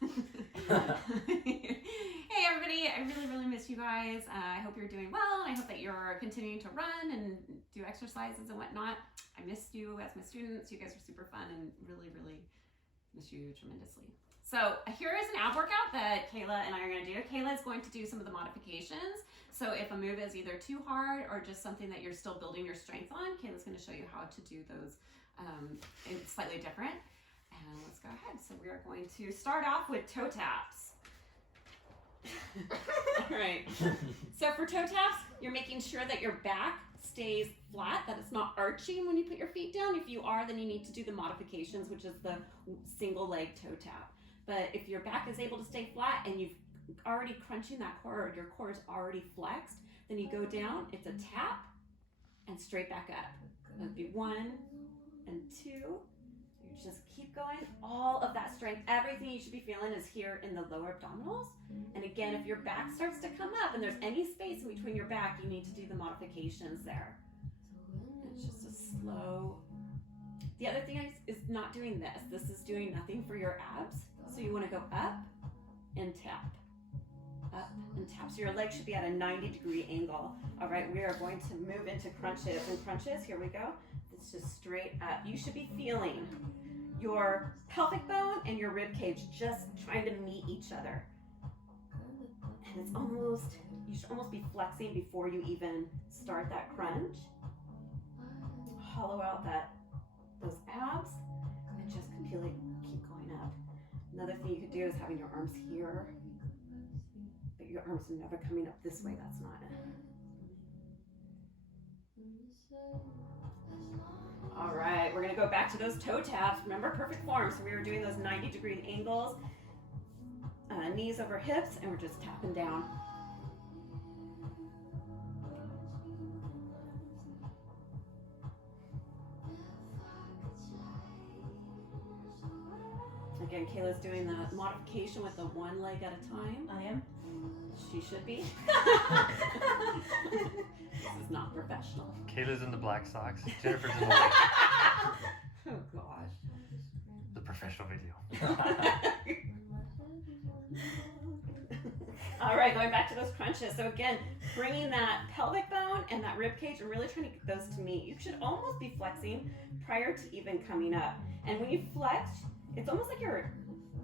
Hey everybody, I really miss you guys. I hope you're doing well, and I hope that you're continuing to run and do exercises and whatnot. I missed you as my students. You guys are super fun and really miss you tremendously. So here is an ab workout that Kayla and I are going to do. Kayla is going to do some of the modifications. So if a move is either too hard or just something that you're still building your strength on, Kayla's going to show you how to do those slightly different. And let's go ahead. So we are going to start off with toe taps. All right. So for toe taps, you're making sure that your back stays flat, that it's not arching when you put your feet down. If you are, then you need to do the modifications, which is the single leg toe tap. But if your back is able to stay flat and you've already crunching that core, or your core is already flexed, then you go down, it's a tap and straight back up. That'd be 1 and 2. You just keep going. All of that strength, everything you should be feeling is here in the lower abdominals. And again, if your back starts to come up and there's any space in between your back, you need to do the modifications there. And it's just a slow. The other thing is not doing this. This is doing nothing for your abs. So you want to go up and tap. Up and tap. So your leg should be at a 90-degree angle. All right, we are going to move into crunches. And crunches, here we go. It's just straight up. You should be feeling your pelvic bone and your rib cage just trying to meet each other. And it's almost, you should almost be flexing before you even start that crunch. Hollow out those abs and just completely keep going up. Another thing you could do is having your arms here, but your arms are never coming up this way. That's not it. All right, we're gonna go back to those toe taps. Remember, perfect form. So we were doing those 90-degree angles, knees over hips, and we're just tapping down. Again, Kayla's doing the modification with the one leg at a time. I am. She should be. This is not professional. Kayla's in the black socks. Jennifer's in the white. Oh gosh. The professional video. All right, going back to those crunches. So again, bringing that pelvic bone and that rib cage and really trying to get those to meet. You should almost be flexing prior to even coming up. And when you flex, it's almost like your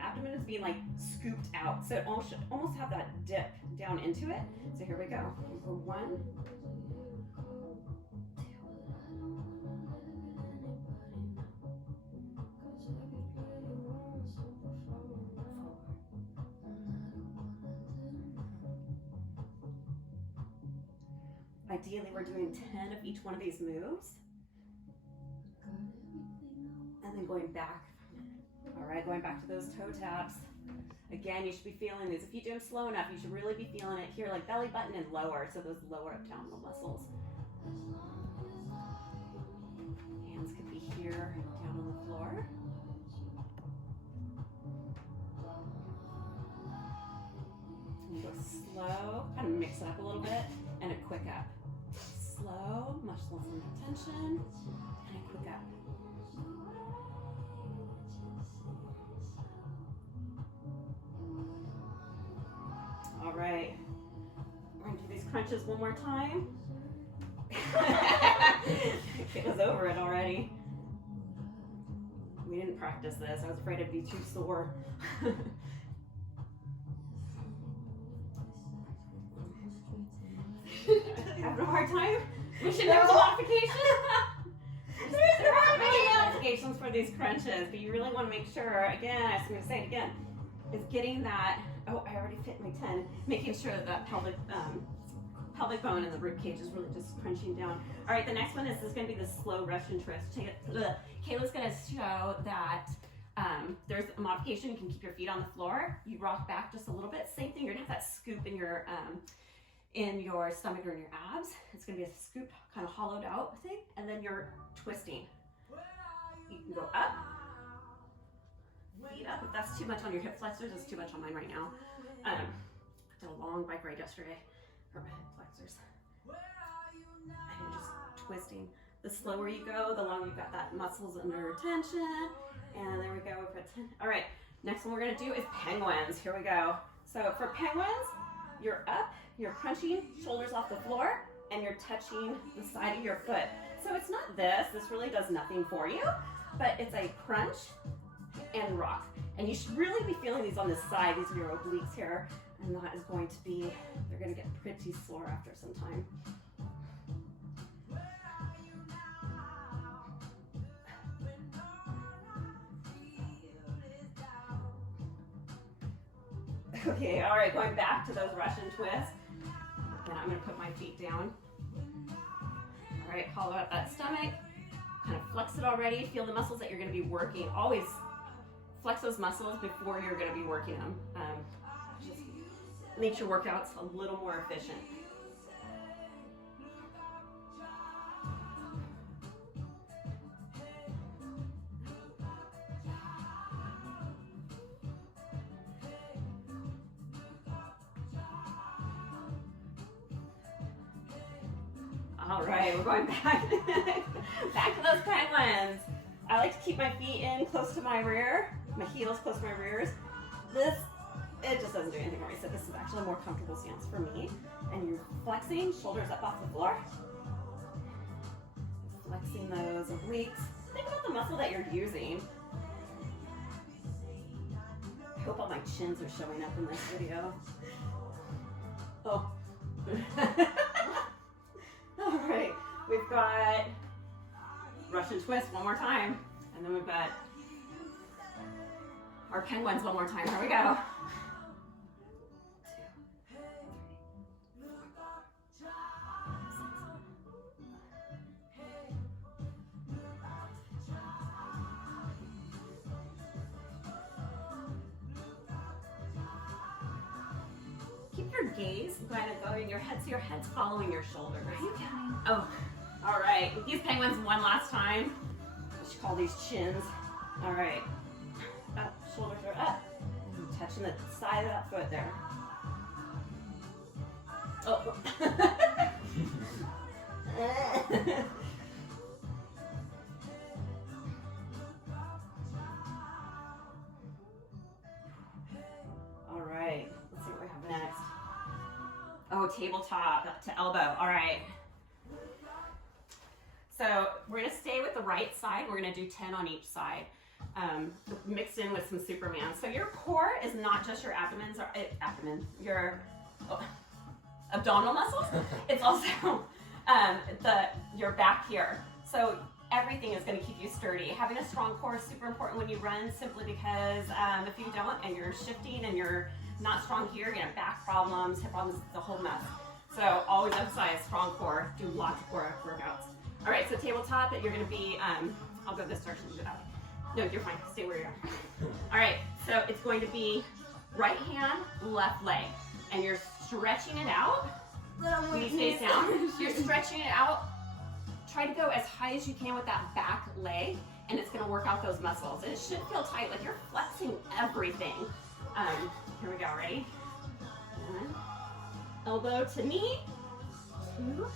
abdomen is being like scooped out. So it should almost have that dip down into it. So here we go. We'll go 1, 2. Ideally, we're doing 10 of each one of these moves. And then going back. All right, going back to those toe taps. Again, you should be feeling these. If you do them slow enough, you should really be feeling it here, like belly button and lower, so those lower abdominal muscles. Hands could be here, down on the floor. And you go slow, kind of mix it up a little bit, and a quick up. Slow, muscles under tension, and a quick up. All right, we're gonna do these crunches one more time. It was over it already. We didn't practice this. I was afraid it'd be too sore. Having a hard time? Wishing there was a modification? There are many modifications for these crunches, but you really want to make sure, again, I was going to say it again, is getting that, oh, I already fit my 10, making sure that pelvic bone and the rib cage is really just crunching down. All right, the next one is going to be the slow Russian twist. Kayla's going to show that there's a modification. You can keep your feet on the floor. You rock back just a little bit. Same thing, you're going to have that scoop in your stomach or in your abs. It's going to be a scoop, kind of hollowed out thing, and then you're twisting. You can go up, feet up. If that's too much on your hip flexors, it's too much on mine right now. I did a long bike ride yesterday for my hip flexors. And you're just twisting. The slower you go, the longer you've got that muscles under tension. And there we go, we've got 10. All right, Next one we're gonna do is penguins. Here we go. So for penguins, you're up, you're crunching, shoulders off the floor, and you're touching the side of your foot. So it's not this really does nothing for you, but it's a crunch and rock. And you should really be feeling these on the side, these are your obliques here, and that is going to be, they're gonna get pretty sore after some time. Okay, all right, going back to those Russian twists. Then I'm gonna put my feet down. All right, hollow out that stomach. Kind of flex it already. Feel the muscles that you're gonna be working. Always flex those muscles before you're gonna be working them. Just makes your workouts a little more efficient. All right, we're going back, back to those penguins. I like to keep my feet in close to my rear, my heels close to my rears. This, it just doesn't do anything for me. So this is actually a more comfortable stance for me. And you're flexing, shoulders up off the floor. Flexing those obliques. Think about the muscle that you're using. I hope all my chins are showing up in this video. Oh. All right, we've got Russian twist one more time, and then we've got our penguins one more time. Here we go. Keep your gaze kind of going your head, so your head's following your shoulders. Are you counting? Oh, all right. These penguins one last time. We should call these chins. All right. Up, shoulders are up. And touching the side of that foot there. Oh. All right. Let's see what we have next. Oh, tabletop to elbow. All right. So we're gonna stay with the right side. We're gonna do 10 on each side, mixed in with some Superman. So your core is not just your your abdominal muscles. It's also your back here. So everything is gonna keep you sturdy. Having a strong core is super important when you run, simply because if you don't and you're shifting and you're not strong here, you're gonna have back problems, hip problems, the whole mess. So always emphasize strong core. Do lots of core workouts. All right, so tabletop, you're gonna be, I'll go this direction and do that. No, you're fine, stay where you are. All right, so it's going to be right hand, left leg, and you're stretching it out. When you stay down, you're stretching it out. Try to go as high as you can with that back leg, and it's gonna work out those muscles. And it should feel tight, like you're flexing everything. Here we go, ready? 1, elbow to knee, 2,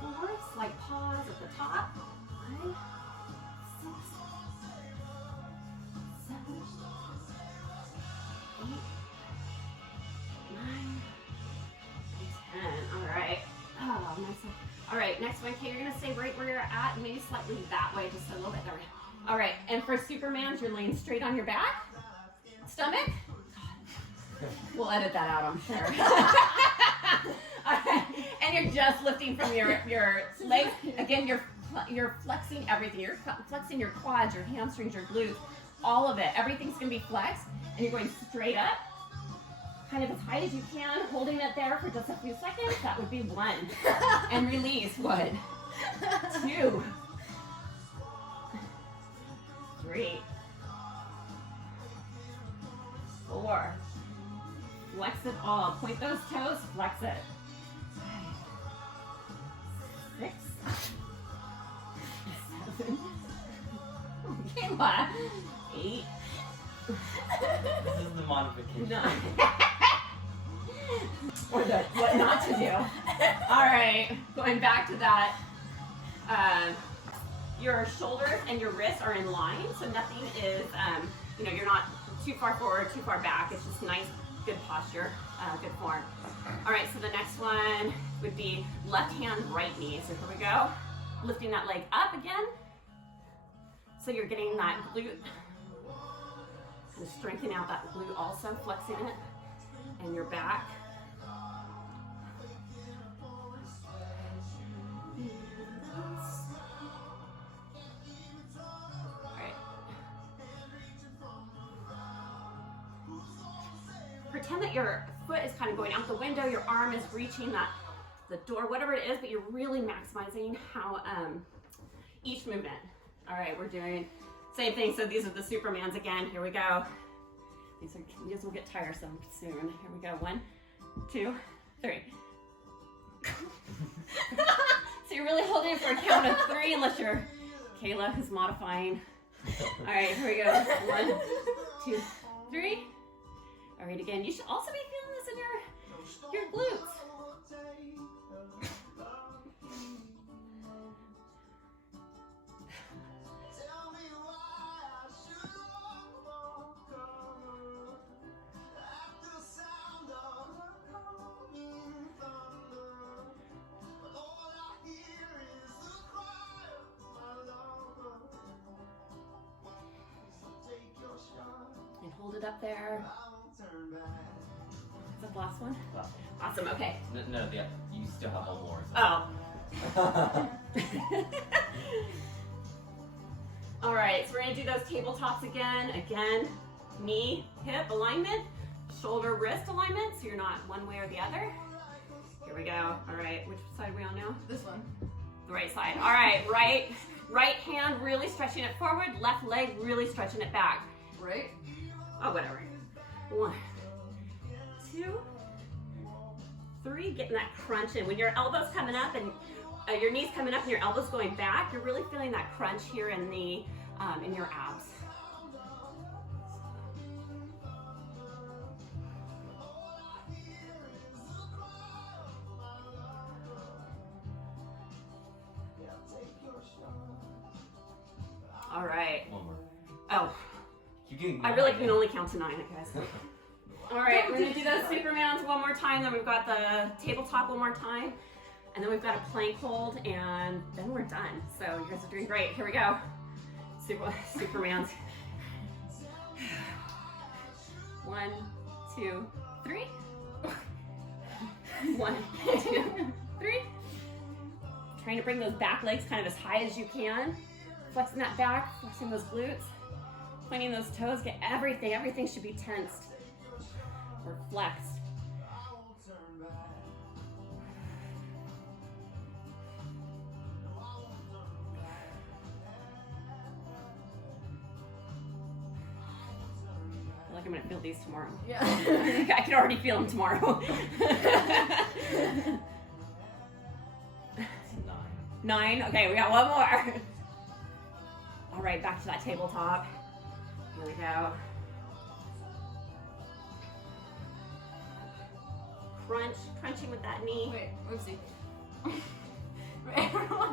4, slight pause at the top, 5, 6, 7, 8, 9, 10. All right. Oh, nice. All right, next one, Kate, you're gonna stay right where you're at, maybe slightly that way, just a little bit. There we go. All right, and for Superman's, you're laying straight on your back, stomach. God. We'll edit that out, I'm sure. All right. And you're just lifting from your legs. Again, you're flexing everything. You're flexing your quads, your hamstrings, your glutes, all of it. Everything's gonna be flexed, and you're going straight up, kind of as high as you can, holding it there for just a few seconds. That would be 1. And release. 1, 2, 3, 4. Flex it all. Point those toes, flex it. 5, 6, 7. Kayla. 8. This is the modification. 9. Or the what not to do. All right, going back to that. your shoulders and your wrists are in line, so nothing is, you know, you're not too far forward, too far back. It's just nice, good posture, good form. All right, so the next one would be left hand, right knee. So here we go. Lifting that leg up again. So you're getting that glute, and strengthening out that glute also, flexing it, and your back. Pretend that your foot is kind of going out the window, your arm is reaching the door, whatever it is, but you're really maximizing how each movement. All right, we're doing same thing. So these are the Supermans again. Here we go. These will get tiresome soon. Here we go. 1, 2, 3. So you're really holding it for a count of 3 unless you're Kayla who's modifying. All right, here we go. 1, 2, 3. All right, again, you should also be feeling this in your glutes. And hold it up there. Is that the last one? No. Awesome, okay. No, yeah, you still have one more. So. Oh. All right, so we're gonna do those tabletops again. Again, knee, hip alignment, shoulder, wrist alignment, so you're not one way or the other. Here we go. All right, which side are we on now? This one. The right side. All right, right hand really stretching it forward, left leg really stretching it back. Right? Oh, whatever. 1, 2, 3. Getting that crunch in. When your elbow's coming up and your knees coming up and your elbows going back, you're really feeling that crunch here in the in your abs. All right. One more. Oh, Keep getting I really can only count to 9, guys. All right, we're gonna do those Supermans one more time. Then we've got the tabletop one more time, and then we've got a plank hold, and then we're done. So you guys are doing great. Here we go. Supermans. 1, 2, 3. 1, 2, 3. Trying to bring those back legs kind of as high as you can. Flexing that back, flexing those glutes, pointing those toes. Get everything should be tensed or flexed. I feel like I'm gonna feel these tomorrow. Yeah. I can already feel them tomorrow. 9. Okay, we got one more. All right, back to that tabletop. Here we go. Crunching with that knee. Wait, oopsie.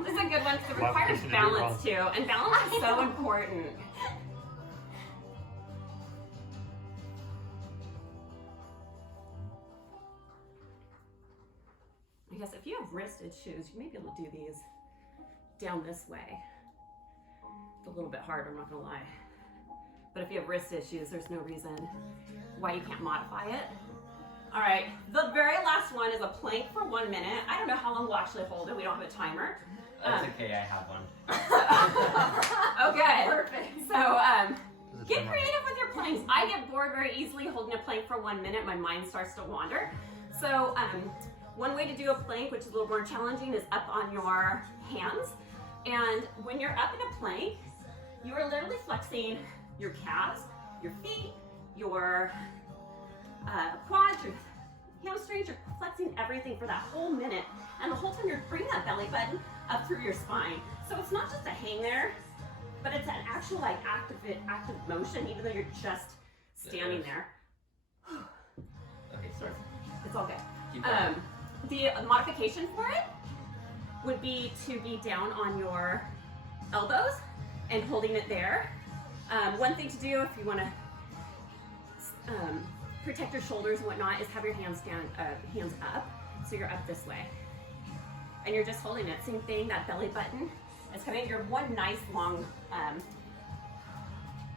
This is a good one because it Left requires person to do balance too, and balance is so important. I guess if you have wristed shoes, you may be able to do these down this way. It's a little bit hard, I'm not gonna lie. But if you have wrist issues, there's no reason why you can't modify it. All right, the very last one is a plank for 1 minute. I don't know how long we'll actually hold it. We don't have a timer. That's okay, I have one. Okay. Perfect. So get creative with your planks. I get bored very easily holding a plank for 1 minute. My mind starts to wander. So one way to do a plank, which is a little more challenging, is up on your hands. And when you're up in a plank, you are literally flexing your calves, your feet, your quads, your hamstrings. You're flexing everything for that whole minute. And the whole time you're bringing that belly button up through your spine. So it's not just a hang there, but it's an actual like active motion, even though you're just standing there. Okay, sorry. It's all good. Keep going. The modification for it would be to be down on your elbows and holding it there. One thing to do if you want to protect your shoulders and whatnot is have your hands up, so you're up this way. And you're just holding it. Same thing, that belly button is coming. You're one nice long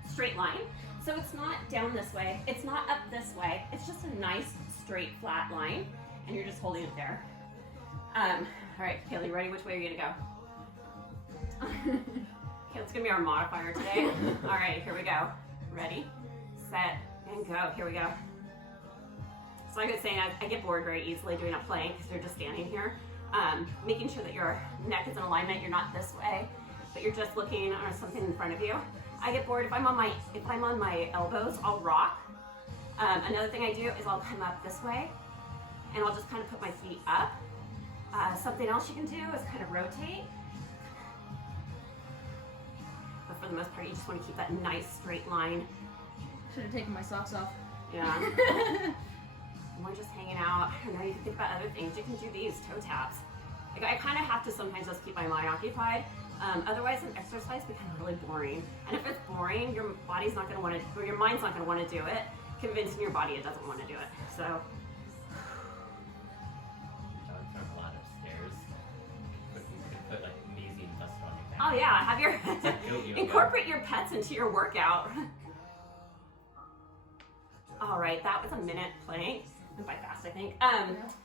straight line. So it's not down this way, it's not up this way, it's just a nice straight flat line, and you're just holding it there. All right, Kaylee, ready? Which way are you gonna go? Okay, it's gonna be our modifier today. All right, here we go. Ready, set, and go. Here we go. So like I was saying, I get bored very easily doing a plank because you're just standing here. Making sure that your neck is in alignment, you're not this way, but you're just looking at something in front of you. I get bored if I'm on my elbows, I'll rock. Another thing I do is I'll come up this way, and I'll just kind of put my feet up. Something else you can do is kind of rotate. But for the most part, you just want to keep that nice straight line. Should have taken my socks off. Yeah. And we're just hanging out. I don't know, you can think about other things. You can do these toe taps. Like, I kind of have to sometimes just keep my mind occupied. Otherwise, an exercise becomes really boring. And if it's boring, your body's not going to want to, or your mind's not going to want to do it, convincing your body it doesn't want to do it. So. From a lot of stairs. You could put like amazing dust on your back. Oh yeah, have your Goat yoga. incorporate your pets into your workout. All right, that was a minute plank. Went by fast, I think.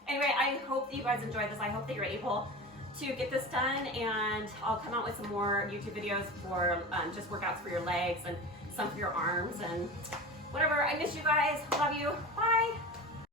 Anyway, I hope that you guys enjoyed this. I hope that you're able to get this done, and I'll come out with some more YouTube videos for just workouts for your legs and some for your arms and whatever. I miss you guys. Love you.